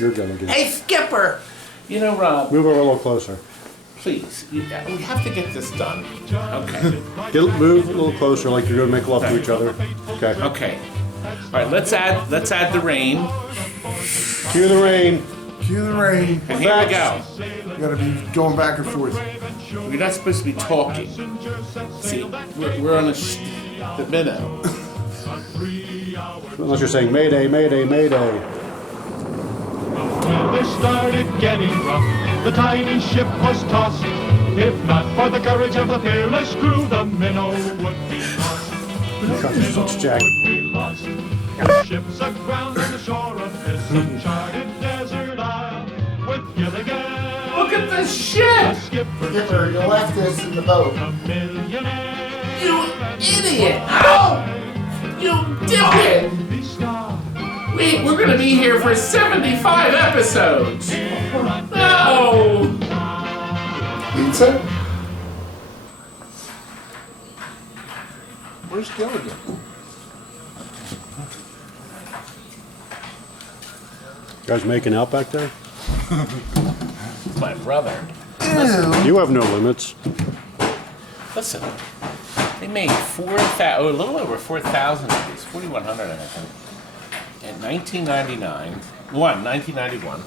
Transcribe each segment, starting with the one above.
You're Gilligan. Hey, Skipper! You know, Rob, Move a little closer. please, we have to get this done. Okay. Move a little closer, like you're gonna make love to each other. Okay. Okay. All right, let's add the rain. Cue the rain. Cue the rain. And here we go. You gotta be going back and forth. We're not supposed to be talking. See, we're on the minnow. Unless you're saying Mayday, Mayday, Mayday. When they started getting rough, the tiny ship was tossed. If not for the courage of the fearless crew, the minnow would be lost. Cut this looks jacked. Would be lost. The ship's aground on the shore of this uncharted desert isle with Gilligan. Look at this ship! Skipper, Skipper, you left this in the boat. a millionaire. You idiot! Ow! You dipshit! We're gonna be here for 75 episodes! No! Pizza? Where's Gilligan? You guys making out back there? My brother. You have no limits. Listen, they made 4,000, a little over 4,000 of these, 4,100 I think. In 1991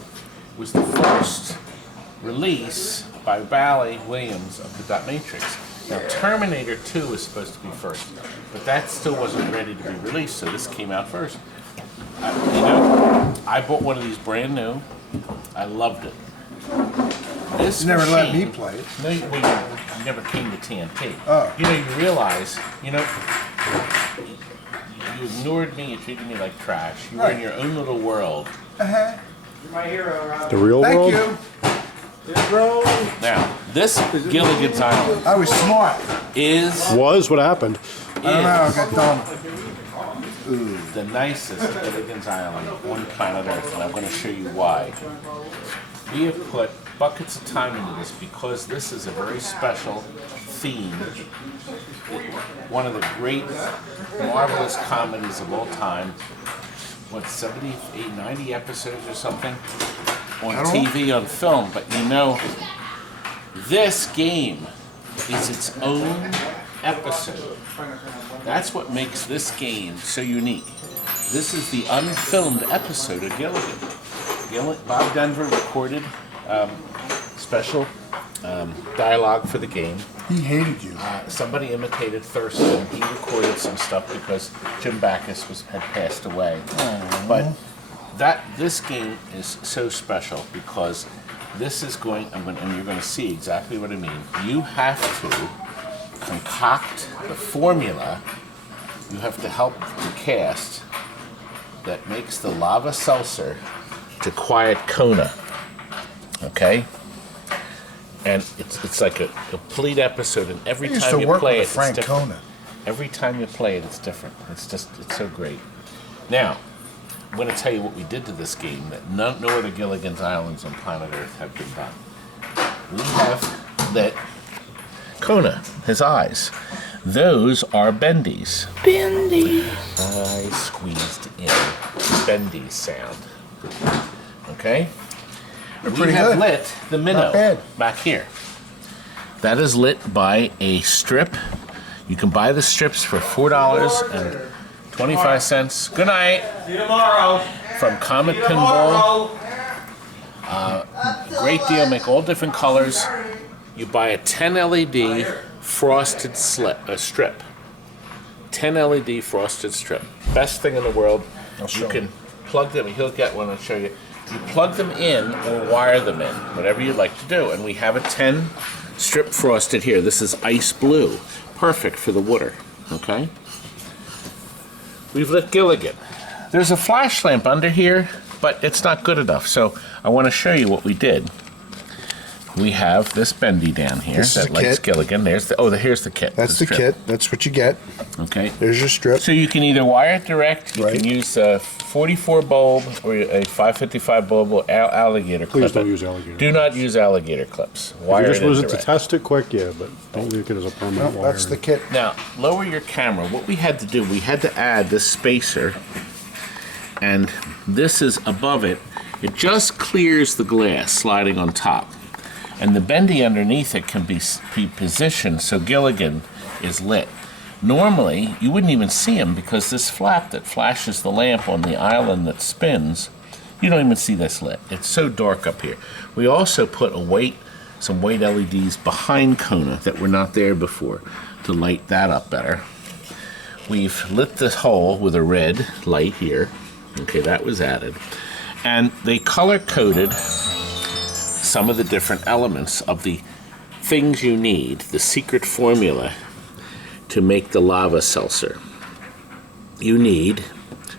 was the first release by Bally Williams of the Dot Matrix. Now Terminator 2 was supposed to be first, but that still wasn't ready to be released, so this came out first. I bought one of these brand new. I loved it. This You never let machine- me play it. No, you never came to TNT. Oh. You realize, you ignored me, you treated me like trash. You were in your own little world. Uh-huh. The real Thank world? you. Now, this Gilligan's Island I was smart. is Was what happened. I don't know, I got dumb. the nicest Gilligan's Island on planet Earth, and I'm going to show you why. We have put buckets of time into this because this is a very special theme. One of the great, marvelous comedies of all time. What, 78, 90 episodes or something? On TV, on film. But this game is its own episode. That's what makes this game so unique. This is the unfilmed episode of Gilligan. Bob Denver recorded special dialogue for the game. He hated you. Somebody imitated Thurston. He recorded some stuff because Jim Backus had passed away. But this game is so special because this is and you're going to see exactly what I mean. You have to concoct the formula. You have to help the cast that makes the lava seltzer to quiet Kona. Okay? And it's like a complete episode, and every I used time to you work play with it, Frank it's different. Kona. Every time you play it, it's different. It's so great. Now, I'm going to tell you what we did to this game that no other Gilligan's Islands on planet Earth have been done. We have lit Kona, his eyes. Those are bendies. Bendy. I squeezed in bendy sound. Okay? They're We pretty have good. lit the minnow Not bad. back here. That is lit by a strip. You can buy the strips for $4.25. Good night. See you tomorrow. From Comet Pinball. Great deal. Make all different colors. You buy a 10 LED frosted strip. 10 LED frosted strip. Best thing in the world. You can plug them. He'll get one and show you. You plug them in or wire them in, whatever you'd like to do. And we have a 10 strip frosted here. This is ice blue. Perfect for the water. Okay? We've lit Gilligan. There's a flash lamp under here, but it's not good enough. So I want to show you what we did. We have this bendy down here This is that a lights kit. Gilligan. Here's the kit. That's the strip. kit. That's what you get. Okay. There's your strip. So you can either wire it direct, you Right. can use a 44 bulb or a 555 bulb or alligator clip. Please don't it. use alligator Do not use alligator clips. If Wire you just it in use it to direct. test it quick, yeah, but don't use it as a permanent No, wire. that's the kit. Now, lower your camera. What we had to do, we had to add this spacer, and this is above it. It just clears the glass sliding on top. And the bendy underneath it can be positioned so Gilligan is lit. Normally, you wouldn't even see him because this flap that flashes the lamp on the island that spins, you don't even see this lit. It's so dark up here. We also put some white LEDs behind Kona that were not there before to light that up better. We've lit this hole with a red light here. Okay, that was added. And they color-coded some of the different elements of the things you need, the secret formula to make the lava seltzer. You need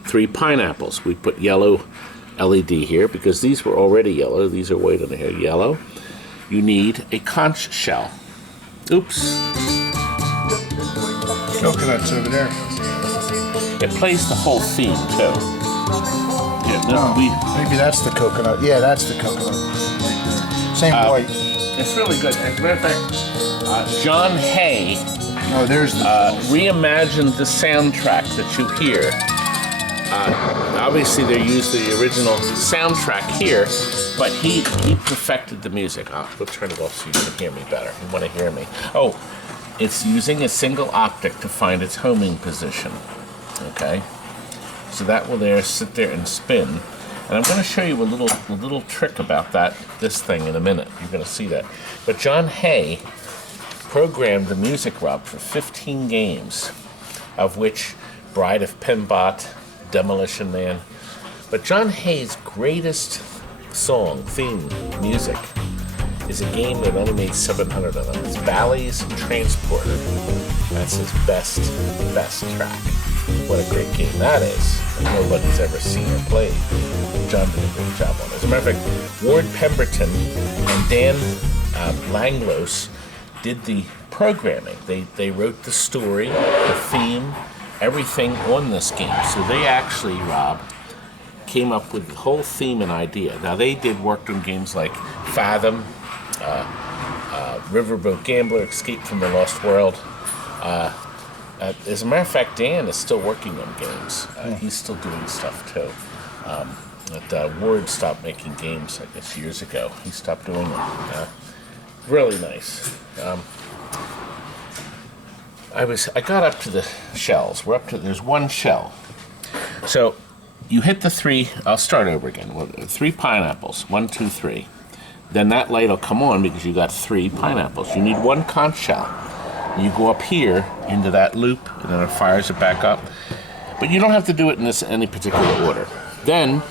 3 pineapples. We put yellow LED here because these were already yellow. These are white on here, yellow. You need a conch shell. Oops. Coconuts over there. It plays the whole theme too. Yeah, no, Maybe that's the coconut. Yeah, that's the coconut. Same white. it's really good. As a matter of fact, John Hay Oh, there's the. reimagined the soundtrack that you hear. Obviously, they used the original soundtrack here, but he perfected the music. We'll turn it off so you can hear me better. You want to hear me? Oh, it's using a single optic to find its homing position. Okay, so that will sit there and spin. And I'm going to show you a little trick about this thing in a minute. You're going to see that. But John Hay programmed the music, Rob, for 15 games, of which Bride of Pinbot, Demolition Man. But John Hay's greatest theme music, is a game that only made 700 of them. It's Bally's Transporter. That's his best track. What a great game that is. And nobody's ever seen or played. John did a great job on it. As a matter of fact, Ward Pemberton and Dan Langlos did the programming. They wrote the story, the theme, everything on this game. So they actually, Rob, came up with the whole theme and idea. Now they worked on games like Fathom, Riverboat Gambler, Escape from the Lost World. As a matter of fact, Dan is still working on games. He's still doing stuff too. But Ward stopped making games, I guess, years ago. He stopped doing them. Really nice. I got up to the shells. There's one shell. So you hit the 3, I'll start over again. 3 pineapples, 1, 2, 3. Then that light will come on because you got 3 pineapples. You need 1 conch shell. You go up here into that loop, and then it fires it back up. But you don't have to do it in any particular order. Then,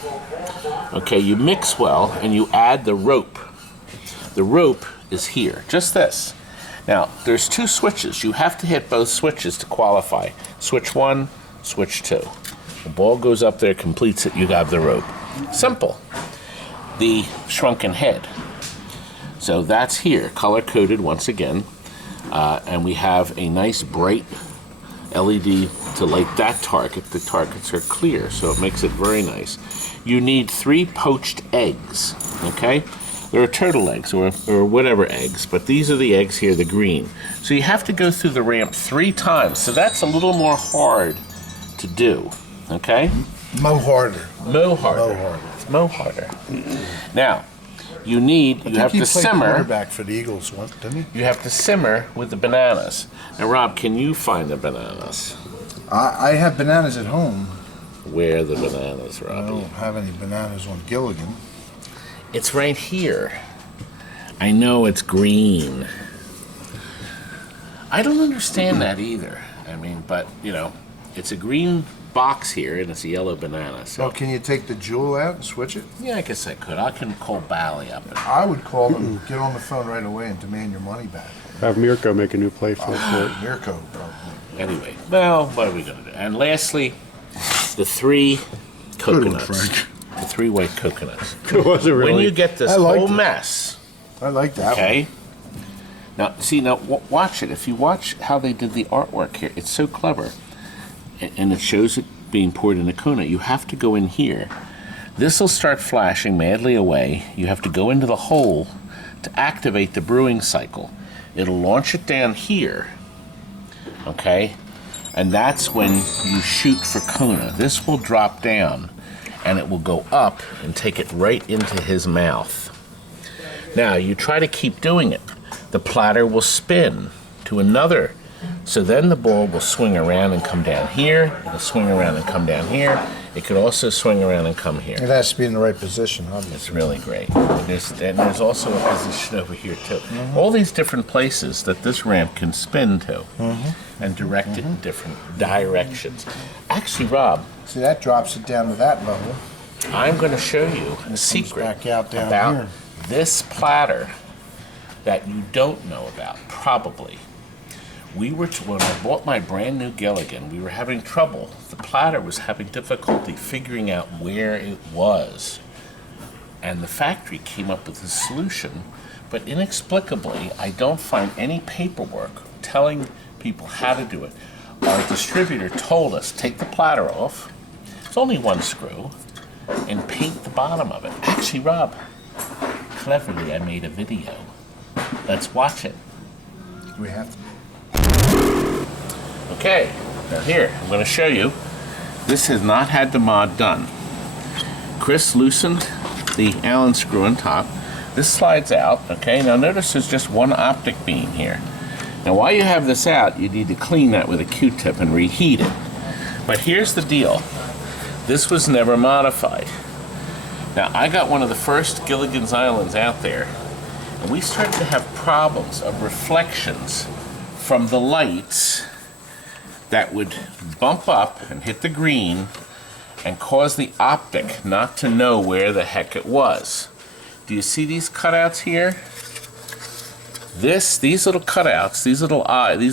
okay, you mix well, and you add the rope. The rope is here, just this. Now, there's 2 switches. You have to hit both switches to qualify. Switch 1, switch 2. The ball goes up there, completes it, you have the rope. Simple. The shrunken head. So that's here, color-coded once again. And we have a nice bright LED to light that target. The targets are clear, so it makes it very nice. You need 3 poached eggs, okay? They're turtle eggs or whatever eggs, but these are the eggs here, the green. So you have to go through the ramp 3 times, so that's a little more hard to do, okay? Mo harder. Mo harder. Mo harder. Now, you have to simmer. Quarterback for the Eagles once, didn't he? You have to simmer with the bananas. Now, Rob, can you find the bananas? I have bananas at home. Where are the bananas, I Robbie? don't have any bananas on Gilligan. It's right here. I know it's green. I don't understand that either. I mean, but, it's a green box here, and it's a yellow banana. So, Can you take the jewel out and switch it? yeah, I guess I could. I can call Bally up. I would call them, get on the phone right away and demand your money back. Have Mirko make a new play for it. Mirko, probably. Anyway, well, what are we going to do? And lastly, the 3 coconuts. Frank. The 3 white coconuts. It wasn't really. When you get this I liked whole it. mess, I like that okay? Now, watch it. If you watch how they did the artwork here, it's so clever. And it shows it being poured in a Kona. You have to go in here. This will start flashing madly away. You have to go into the hole to activate the brewing cycle. It'll launch it down here, okay? And that's when you shoot for Kona. This will drop down, and it will go up and take it right into his mouth. Now, you try to keep doing it. The platter will spin to another. So then the ball will swing around and come down here. It'll swing around and come down here. It could also swing around and come here. It has to be in the right position, obviously. It's really great. There's also a position over here, too. All these different places that this ramp can spin to and direct it in different directions. Actually, Rob. See, that drops it down to that level. I'm going to show you a secret back out down about here. this platter that you don't know about, probably. When I bought my brand new Gilligan, we were having trouble. The platter was having difficulty figuring out where it was. And the factory came up with a solution, but inexplicably, I don't find any paperwork telling people how to do it. Our distributor told us, take the platter off, it's only one screw, and paint the bottom of it. Actually, Rob, cleverly, I made a video. Let's watch it. We have to. Okay, now here, I'm going to show you. This has not had the mod done. Chris loosened the Allen screw on top. This slides out, okay? Now notice there's just one optic beam here. Now while you have this out, you need to clean that with a Q-tip and reheat it. But here's the deal. This was never modified. Now I got one of the first Gilligan's Islands out there, and we started to have problems of reflections from the lights that would bump up and hit the green and cause the optic not to know where the heck it was. Do you see these cutouts here? These little cutouts, these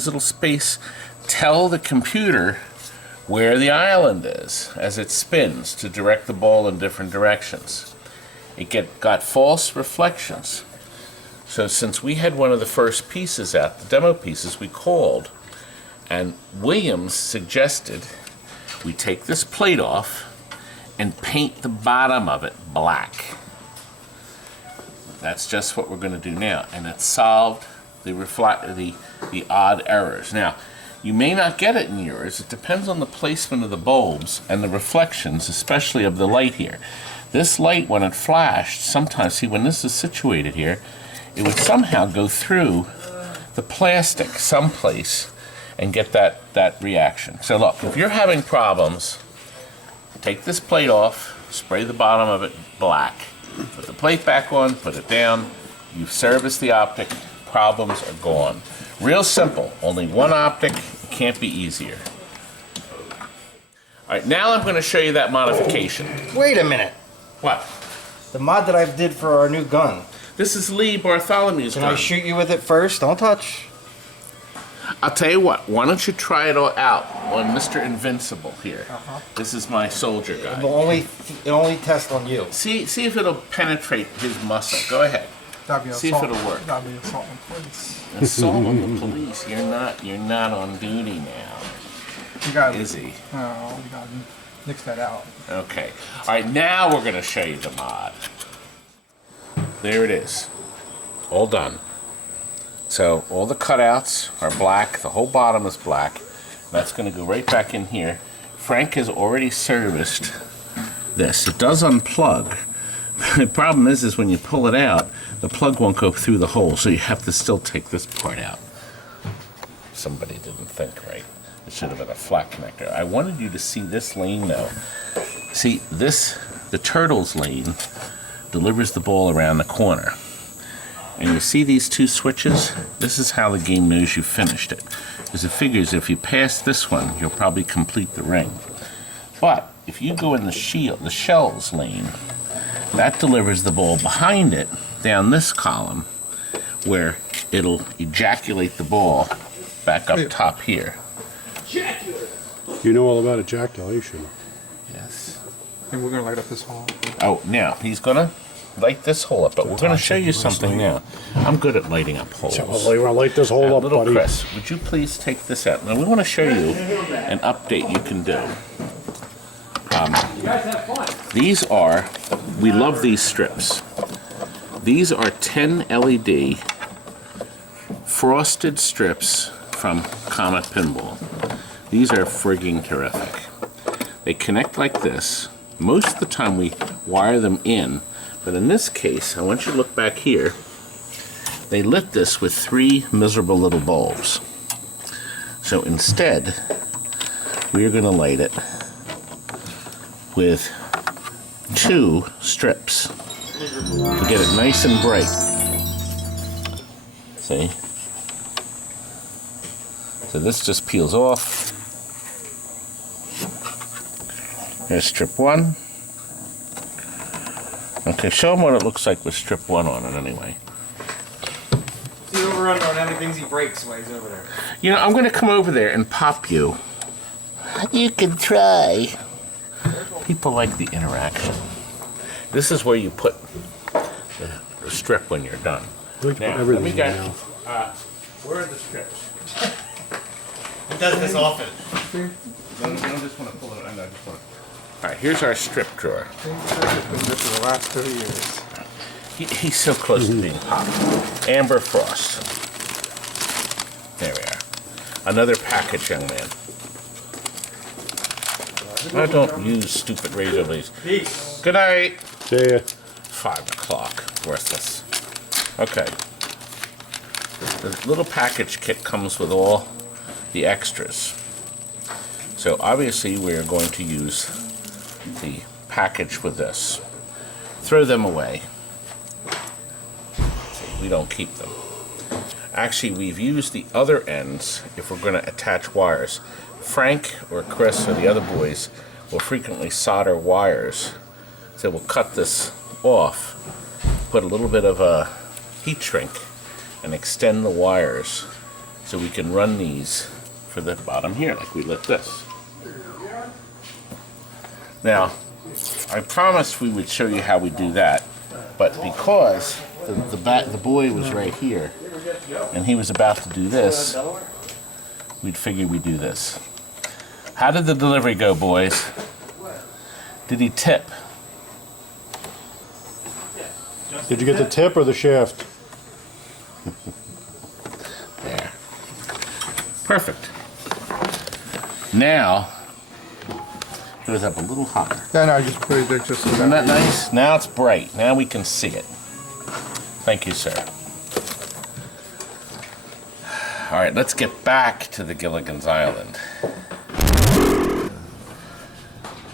little space tell the computer where the island is as it spins to direct the ball in different directions. It got false reflections. So since we had one of the first pieces out, the demo pieces, we called, and Williams suggested we take this plate off and paint the bottom of it black. That's just what we're going to do now, and it solved the odd errors. Now, you may not get it in yours. It depends on the placement of the bulbs and the reflections, especially of the light here. This light, when it flashed, sometimes, see, when this is situated here, it would somehow go through the plastic someplace and get that reaction. So look, if you're having problems, take this plate off, spray the bottom of it black, put the plate back on, put it down, you've serviced the optic, problems are gone. Real simple, only one optic, it can't be easier. All right, now I'm going to show you that modification. Wait a minute. What? The mod that I did for our new gun. This is Lee Bartholomew's Can gun. I shoot you with it first? Don't touch. I'll tell you what, why don't you try it all out on Mr. Invincible here. This is my soldier guy. It only test on you. See if it'll penetrate his muscle. Go ahead. That'd be See if assault. it'll work. That'd be assault on police. Assault on the police. You're not on duty now. You got Is he? Oh, you got to nix that out. Okay. All right, now we're going to show you the mod. There it is. All done. So all the cutouts are black. The whole bottom is black. That's going to go right back in here. Frank has already serviced this. It does unplug. The problem is when you pull it out, the plug won't go through the hole, so you have to still take this part out. Somebody didn't think right. It should have been a flat connector. I wanted you to see this lane, though. See, the turtle's lane delivers the ball around the corner. And you see these two switches? This is how the game knows you finished it. Because it figures if you pass this one, you'll probably complete the ring. But if you go in the shells lane, that delivers the ball behind it down this column, where it'll ejaculate the ball back up top here. You know all about ejaculation. Yes. And we're going to light up this hall. Oh, now he's gonna light this hole up, but we're gonna show you something now. I'm good at lighting up holes. So, you want to light this hole up, Little buddy? Chris, would you please take this out? Now we want to show you an update you can do. These are, we love these strips. These are 10 LED frosted strips from Comet Pinball. These are frigging terrific. They connect like this Most of the time we wire them in, but in this case, I want you to look back here. They lit this with 3 miserable little bulbs. So instead, we are going to light it with 2 strips to get it nice and bright. See? So this just peels off. Here's strip 1. Okay, show them what it looks like with strip 1 on it anyway. See over under on how many things he breaks while he's over there. You know, I'm going to come over there and pop you. You can try. People like the interaction. This is where you put the strip when you're done. Now, let me get, where are the strips? He does this often. I don't just want to pull it. I just want to. All right, here's our strip drawer. This is the last 30 years. He's so close to being popped. Amber Frost. There we are. Another package, young man. I don't use stupid razor blades. Peace. Good night. See ya. 5 o'clock. Worthless. Okay. The little package kit comes with all the extras. So obviously we're going to use the package with this. Throw them away. We don't keep them. Actually, we've used the other ends if we're going to attach wires. Frank or Chris or the other boys will frequently solder wires. So we'll cut this off, put a little bit of a heat shrink, and extend the wires so we can run these for the bottom here, like we lit this. Now, I promised we would show you how we do that, but because the boy was right here, and he was about to do this, we'd figure we'd do this. How did the delivery go, boys? Did he tip? Did you get the tip or the shaft? There. Perfect. Now, it goes up a little higher. Yeah, no, I just put it there just so Isn't that nice? Now it's bright. Now we can see it. Thank you, sir. All right, let's get back to the Gilligan's Island.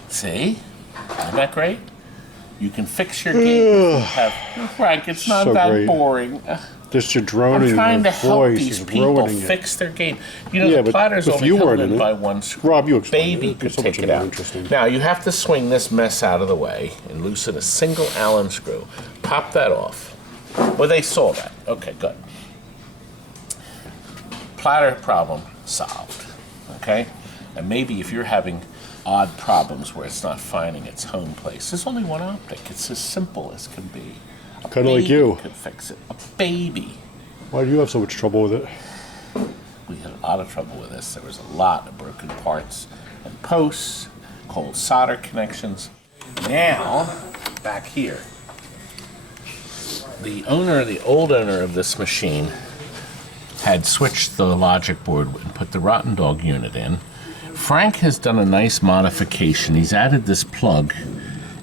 See? Isn't that great? You can fix your game. Frank, it's not So that great. boring. Just your droning I'm trying to your help voice these is people ruining it. fix their game. You know, Yeah, the but platter's if only you weren't coming in in it- by one screw. Rob, you explain Baby it. could It's so take much it more out. interesting. Now, you have to swing this mess out of the way and loosen a single Allen screw. Pop that off. Well, they saw that. Okay, good. Platter problem solved. Okay? And maybe if you're having odd problems where it's not finding its home place, there's only one optic. It's as simple as can be. A Kinda like baby you. could fix it. A baby. Why do you have so much trouble with it? We had a lot of trouble with this. There was a lot of broken parts and posts, cold solder connections. Now, back here, the old owner of this machine had switched the logic board and put the Rotten Dog unit in. Frank has done a nice modification. He's added this plug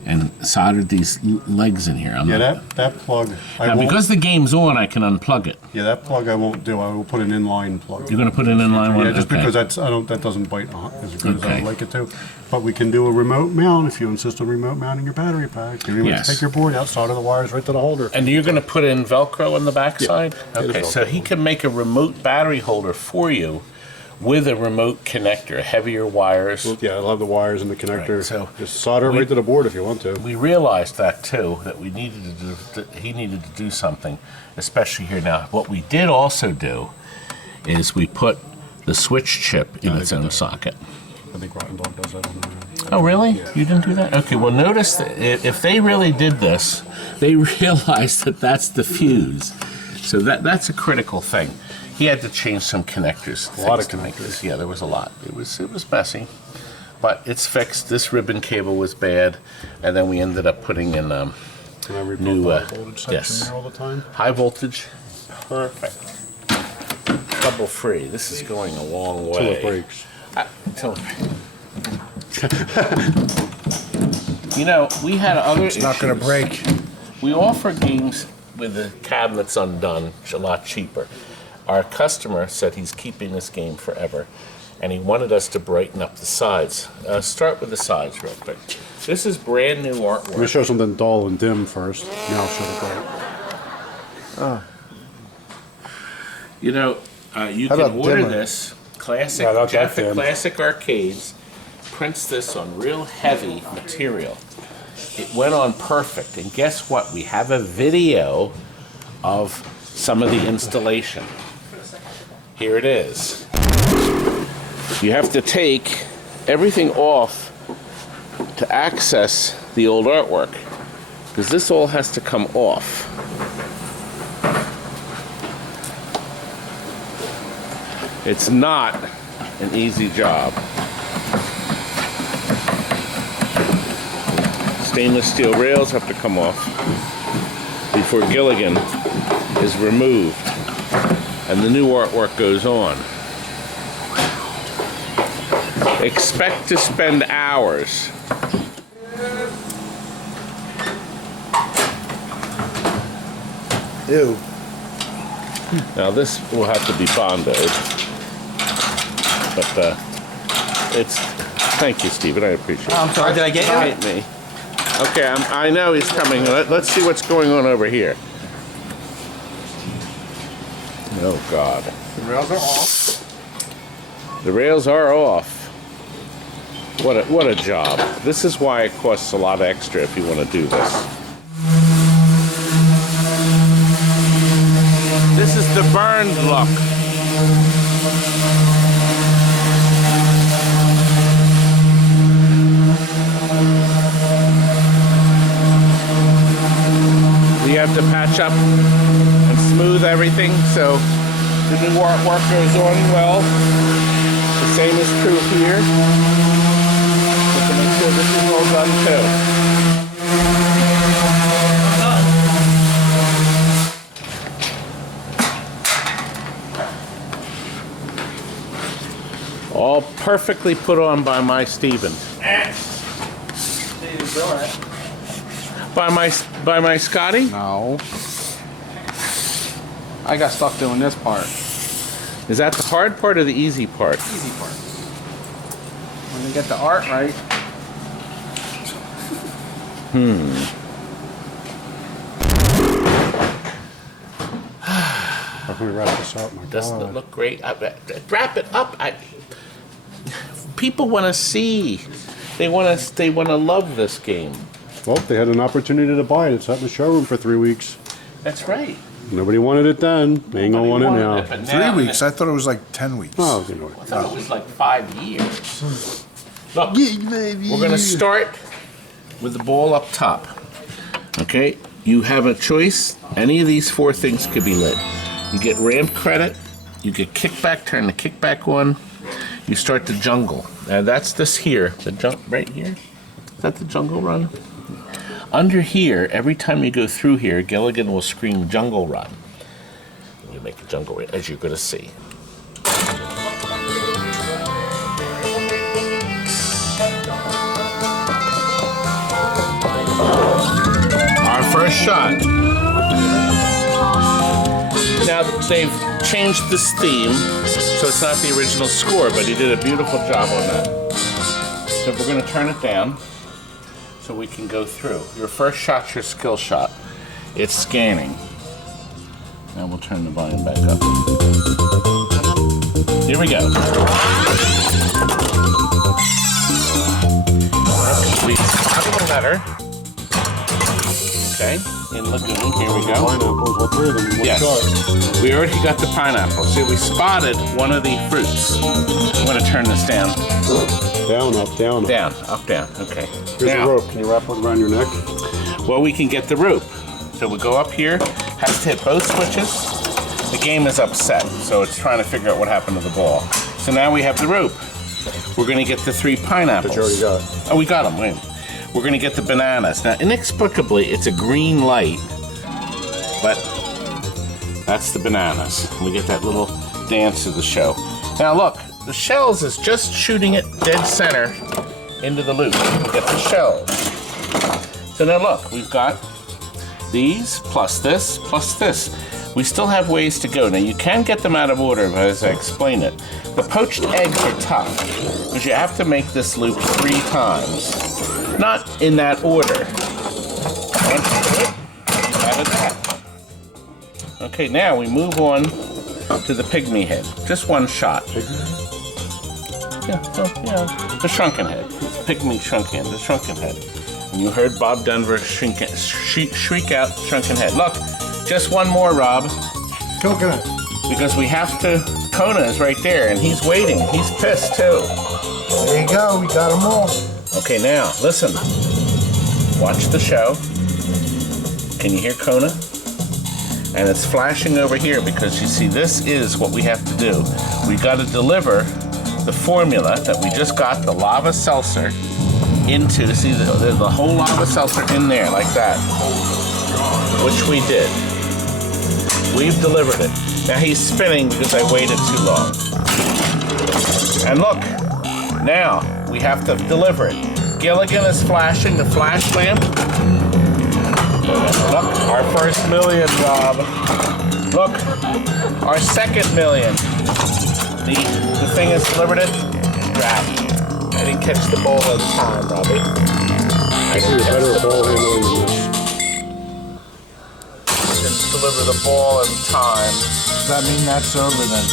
and soldered these legs in here. Yeah, that plug. Now, because the game's on, I can unplug it. Yeah, that plug I won't do. I will put an inline plug. You're going to put it in line one? Yeah, just Okay. because that doesn't bite as good as Okay. I'd like it to. But we can do a remote mount if you insist on remote mounting your battery pack. You Yes. take your board out, solder the wires right to the holder. And you're going to put in Velcro on the backside? Yeah, it is Okay, so Velcro. he can make a remote battery holder for you with a remote connector, heavier wires. Yeah, I'll have the wires and the connector. Right, so just solder it right to the board if you want to. We realized that too, that we needed to do, that he needed to do something, especially here now. What we did also do is we put the switch chip in its own socket. I think Rotten Dog does that on there. Oh, really? You didn't do that? Okay, well, notice that if they really did this, they realized that that's the fuse. So that's a critical thing. He had to change some connectors. A lot of to make connectors. this. Yeah, there was a lot. It was messy, but it's fixed. This ribbon cable was bad, and then we ended up putting in Can I rebuild new, the high voltage section yes. there all the time? high voltage. Perfect. Trouble free. This is going a long way. Till it breaks. Till it breaks. You know, we had other It's not going to break. We offer games with the cabinets undone, a lot cheaper. Our customer said he's keeping this game forever, and he wanted us to brighten up the sides. Start with the sides real quick. This is brand new Let me artwork. show something dull and dim first. Now I'll show the bright. You know, you How can about order dimmer? this. Classic, No, not that Jeff at dim. Classic Arcades prints this on real heavy material. It went on perfect, and guess what? We have a video of some of the installation. Here it is. You have to take everything off to access the old artwork, because this all has to come off. It's not an easy job. Stainless steel rails have to come off before Gilligan is removed and the new artwork goes on. Expect to spend hours. Ew. Now this will have to be bondoed, but it's. Thank you, Stephen. I appreciate it. I'm sorry, did I get you? Hit me. Okay, I know he's coming. Let's see what's going on over here. Oh God. The rails are off. The rails are off. What a job. This is why it costs a lot extra if you want to do this. This is the burned look. You have to patch up and smooth everything so the new artwork goes on well. The same is true here. Just to make sure this is all done too. All perfectly put on by my Stephen. By my Scotty? No. I got stuck doing this part. Is that the hard part or the easy part? Easy part. When you get the art right. How can we wrap this up? My Doesn't it God. look great? Wrap it up. People want to see. They want to love this game. Well, they had an opportunity to buy it. It's out in the showroom for 3 weeks. That's right. Nobody wanted it then. They ain't gonna want it now. But 3 now- weeks? I thought it was like 10 weeks. Oh, you know I what? thought it was like 5 years. Look, we're going to start with the ball up top. Okay? You have a choice. Any of these 4 things could be lit. You get ramp credit. You get kickback. Turn the kickback on. You start the jungle. And that's this here. The jump right here. Is that the jungle run? Under here, every time you go through here, Gilligan will scream jungle run. You make a jungle run, as you're going to see. Our first shot. Now they've changed this theme, so it's not the original score, but he did a beautiful job on that. So we're going to turn it down so we can go through. Your first shot's your skill shot. It's scanning. Now we'll turn the volume back up. Here we go. We spotted a letter. Okay, in Lagoon, here we go. Pineapples, all 3 of them in one Yes, shot. we already got the pineapple. See, we spotted one of the fruits. I'm going to turn this down. Down, up, down, up. Down, up, down. Okay. Here's Now, the rope. Can you wrap it around your neck? well, we can get the rope. So we go up here, has to hit both switches. The game is upset, so it's trying to figure out what happened to the ball. So now we have the rope. We're going to get the 3 pineapples. That you already got. Oh, we got them. Wait. We're going to get the bananas. Now, inexplicably, it's a green light, but that's the bananas. We get that little dance of the show. Now, look, the shells is just shooting it dead center into the loop. We get the shells. So now look, we've got these plus this plus this. We still have ways to go. Now you can get them out of order as I explain it. The poached eggs are tough because you have to make this loop 3 times. Not in that order. Once you do it, you have it back. Okay, now we move on to the Pygmy Head. Just one shot. Yeah, well, the shrunken head. Pygmy shrunken, the shrunken head. And you heard Bob Denver shriek out shrunken head. Look, just one more, Rob. Coconut. Because we have to, Kona is right there and he's waiting. He's pissed too. There you go, we got them all. Okay, now, listen. Watch the show. Can you hear Kona? And it's flashing over here because you see, this is what we have to do. We got to deliver the formula that we just got, the lava seltzer, into, see the whole lava seltzer in there like that, which we did. We've delivered it. Now he's spinning because I waited too long. And look, now we have to deliver it. Gilligan is flashing the flash lamp. Look, our first million, Rob. Look, our second million. The thing has delivered it. Crap. I didn't catch the ball in time, Robbie. I You're better ball handling than this. didn't deliver the ball in time. Does that mean that's over then?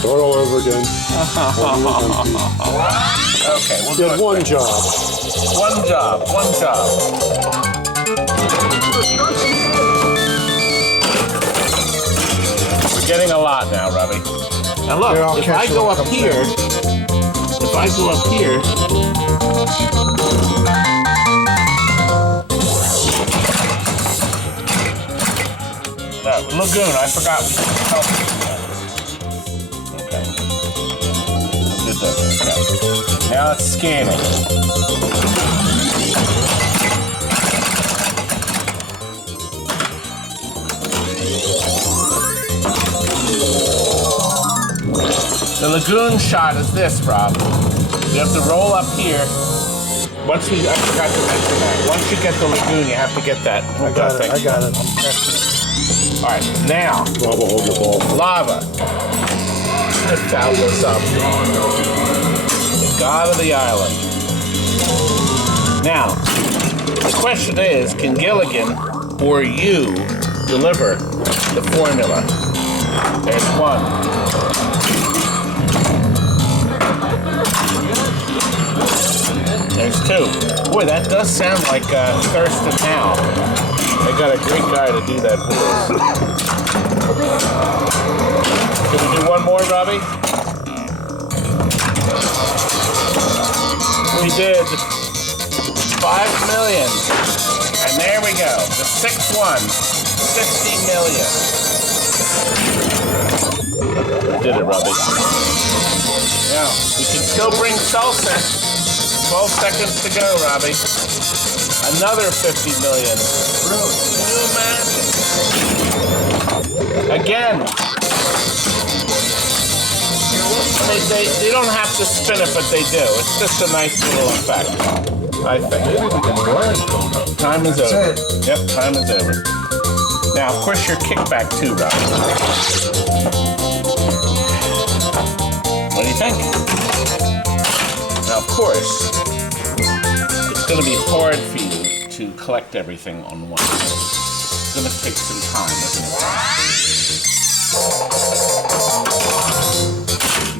Start all over again. Okay, we'll You do had it. one job. One job. One job. We're getting a lot now, Robbie. Now Here, I'll look, if I catch go it. up here, Lagoon, I forgot we should help you. Okay. Did that. Okay. Now it's scanning. The lagoon shot is this, Rob. You have to roll up here. I forgot to mention that. Once you get the lagoon, you have to get that. I got it. I'm catching it. All right, now, Rob will hold the ball. lava. Let's towel this up. The god of the island. Now, the question is, can Gilligan or you deliver the formula? There's one. There's two. Boy, that does sound like Thurston Howe. They got a great guy to do that voice. Can we do one more, Robbie? We did 5 million. And there we go. The sixth one. 60 million. We did it, Robbie. Now, we can still bring salsa. 12 seconds to go, Robbie. Another 50 million. Can you imagine? Again. They don't have to spin it, but they do. It's just a nice little effect, I think. Time is over. Yep, time is over. Now, of course, your kickback too, Robbie. What do you think? Now, of course, it's going to be hard for you to collect everything on one hand. It's going to take some time, isn't it?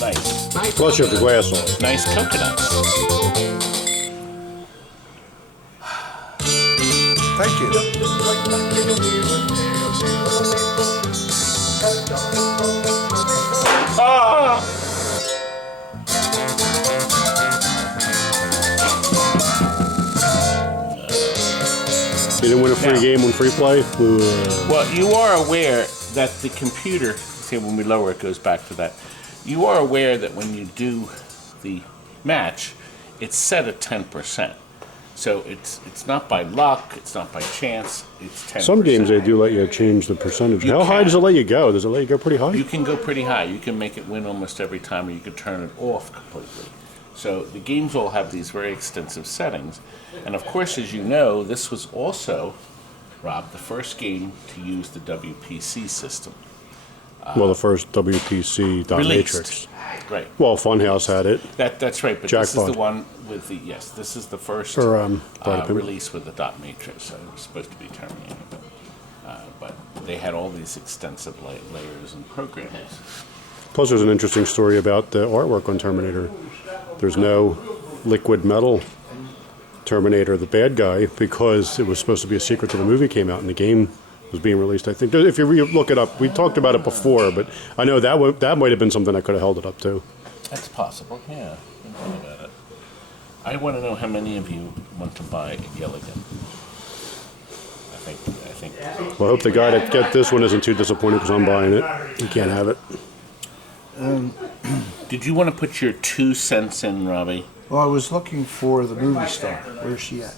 Nice. Plus you have the glass on. Nice coconuts. Thank you. Ah! You didn't win a free Now. game on free play? Well, you are aware that the computer, see when we lower it goes back to that. You are aware that when you do the match, it's set at 10%. So it's not by luck, it's not by chance, it's 10%. Some games they do let you change the percentage. You How high can. does it let you go? Does it let you go pretty high? You can go pretty high. You can make it win almost every time, or you can turn it off completely. So the games all have these very extensive settings. And of course, as you know, this was also, Rob, the first game to use the WPC system. Well, the first WPC dot Released. matrix. Right. Well, Funhouse had it. That's right, but this is Jackpot. the one with the, yes, this is the first Or, Bright Pinball. release with the dot matrix. So it was supposed to be terminated, but they had all these extensive layers and programs. Plus, there's an interesting story about the artwork on Terminator. There's no liquid metal Terminator, the bad guy, because it was supposed to be a secret till the movie came out and the game was being released. I think if you look it up, we talked about it before, but I know that might have been something that could have held it up too. That's possible, yeah. Think about it. I want to know how many of you want to buy a Gilligan. I think. Well, I hope the guy that get this one isn't too disappointed because I'm buying it. He can't have it. Did you want to put your 2 cents in, Robbie? Well, I was looking for the movie star. Where's she at?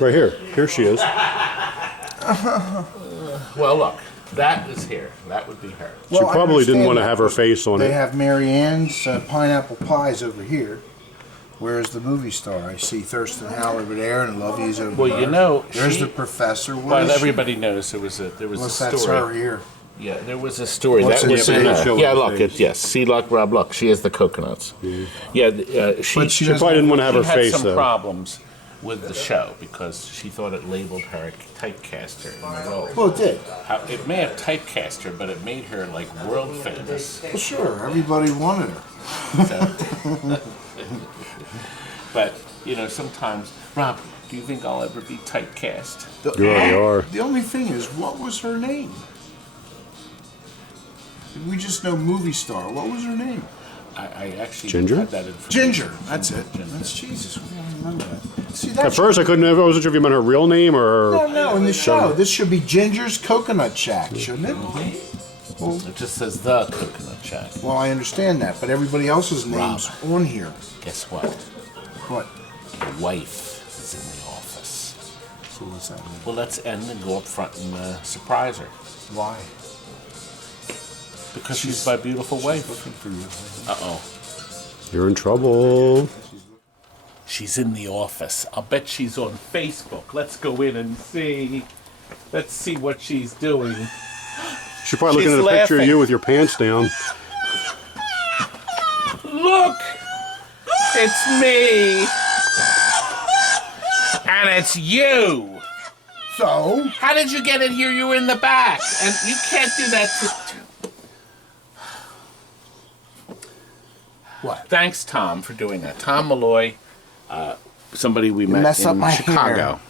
Right here. Here she is. Well, look, that is here. That would be her. She probably didn't want to have her face on They it. have Mary Ann's pineapple pies over here. Where's the movie star? I see Thurston Howard over there and Lovey's over Well, there. you know, There's she- the professor. What Well, is she? everybody knows there was a Unless story. that's her here. Yeah, there was a story. What's That it was say? yeah, look, yes. See, look, Rob, look. She has the coconuts. Yeah, she But she doesn't- Probably didn't want to have her had face some though. problems with the show because she thought it labeled her a typecast her in the role. Well, it did. It may have typecast her, but it made her like world famous. Well, sure. Everybody wanted her. So. But you know, sometimes, Rob, do you think I'll ever be typecast? You already are. The only thing is, what was her name? We just know movie star. What was her name? I actually Ginger? had that information. Ginger. That's it. Ginger. That's Jesus. We don't remember that. See, At that's first, I wasn't sure if you meant her real name or her. no. In the show, this should be Ginger's Coconut Shack, shouldn't it? It just says the Coconut Shack. Well, I understand that, but everybody else's name's on here. Guess what? What? Your wife is in the office. So what's that mean? Well, let's end and go up front and surprise her. Why? Because she's my beautiful wife. Looking for you. Uh-oh. You're in trouble. She's in the office. I'll bet she's on Facebook. Let's go in and see. Let's see what she's doing. She's probably She's looking at a picture of laughing. you with your pants down. Look! It's me! And it's you! So? How did you get in here? You were in the back. And you can't do that to... What? Thanks, Tom, for doing that. Tom Malloy, somebody we met mess up in my Chicago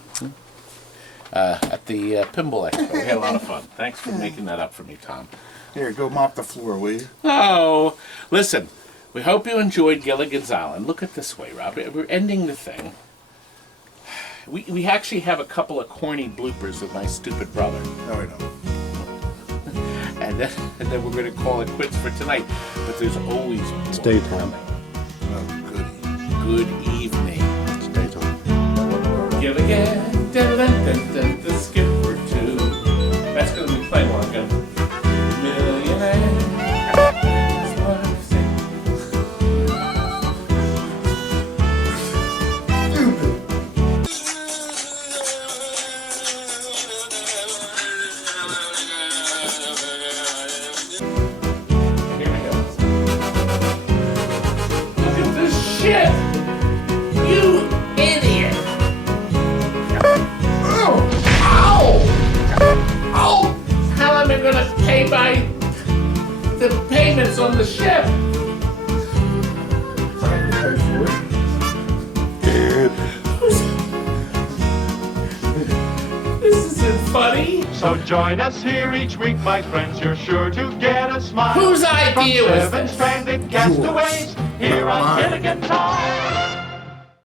at the Pinball Expo. We had a lot of fun. Thanks for making that up for me, Tom. Here, go mop the floor, will you? Oh, listen, we hope you enjoyed Gilligan's Island. Look at this way, Rob. We're ending the thing. We actually have a couple of corny bloopers with my stupid brother. No, I don't. And then we're going to call it quits for tonight. But there's always more Stay tuned. coming. Oh, Good evening. Stay tuned. Gilligan, the skipper too. That's going to be playing while I'm going. Millionaire. That's what I say. Here we go. Look at this shit! You idiot! Ow! How am I gonna pay the payments on the ship? This isn't funny. So join us here each week, my friends. You're sure to get a smile. Whose idea From was 7 this? stranded castaways here on Gilligan's Island.